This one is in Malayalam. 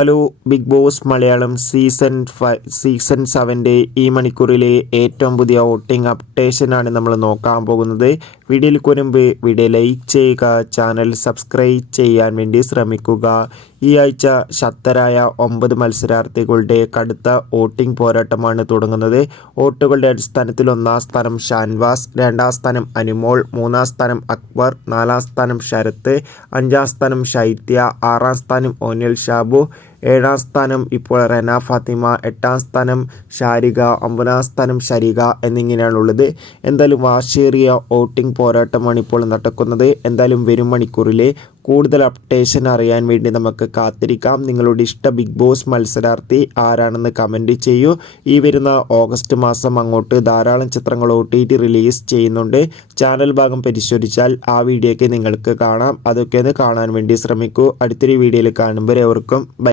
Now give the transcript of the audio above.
Hello Bigg Boss Malayalam season 7 ഈ മണിക്കൂറിലെ ഏറ്റവും പുതിയ വോട്ടിംഗ് അപ്ഡേഷനാണ് നമ്മൾ നോക്കാൻ പോകുന്നത്. വീഡിയോയിൽ മുൻപ് വീഡിയോ ലൈക്ക് ചെയ്യുക, ചാനൽ സബ്സ്ക്രൈബ് ചെയ്യാൻ വേണ്ടി ശ്രമിക്കുക. ഈ ആഴ്ച ശക്തരായ 9 മത്സരാർത്ഥികളുടെ കടുത്ത വോട്ടിംഗ് പോരാട്ടമാണ് തുടങ്ങുന്നത്. വോട്ടുകളുടെ അടിസ്ഥാനത്തിൽ 1-ാം സ്ഥാനം ഷാൻവാസ്, 2-ാം സ്ഥാനം അനുമോൾ, 3-ാം സ്ഥാനം അക്ബർ, 4-ാം സ്ഥാനം ശരത്ത്, 5-ാം സ്ഥാനം ശൈത്യ, 6-ാം സ്ഥാനം ഒനിൽ ഷാബു, 7-ാം സ്ഥാനം ഇപ്പോൾ റെന ഫാത്തിമ, 8-ാം സ്ഥാനം ഷാരിക, 9-ാം സ്ഥാനം ഷരിക എന്നിങ്ങനെയാണുള്ളത്. എന്തായാലും വാശിയേറിയ വോട്ടിംഗ് പോരാട്ടമാണ് ഇപ്പോൾ നടക്കുന്നത്. എന്തായാലും വരും മണിക്കൂറിലെ കൂടുതൽ അപ്ഡേഷൻ അറിയാൻ വേണ്ടി നമുക്ക് കാത്തിരിക്കാം. നിങ്ങളുടെ ഇഷ്ട ബിഗ് ബോസ് മത്സരാർത്ഥി ആരാണെന്ന് കമൻറ്റ് ചെയ്യൂ. ഈ വരുന്ന ഓഗസ്റ്റ് മാസം അങ്ങോട്ട് ധാരാളം ചിത്രങ്ങൾ OTT റിലീസ് ചെയ്യുന്നുണ്ട്. ചാനൽ ഭാഗം പരിശോധിച്ചാൽ ആ വീഡിയോയ്ക്ക് നിങ്ങൾക്ക് കാണാം. അതൊക്കെ ഒന്ന് കാണാൻ വേണ്ടി ശ്രമിക്കൂ. അടുത്തൊരു വീഡിയോയിൽ കാണുമ്പോൾ ഏവർക്കും ബൈ.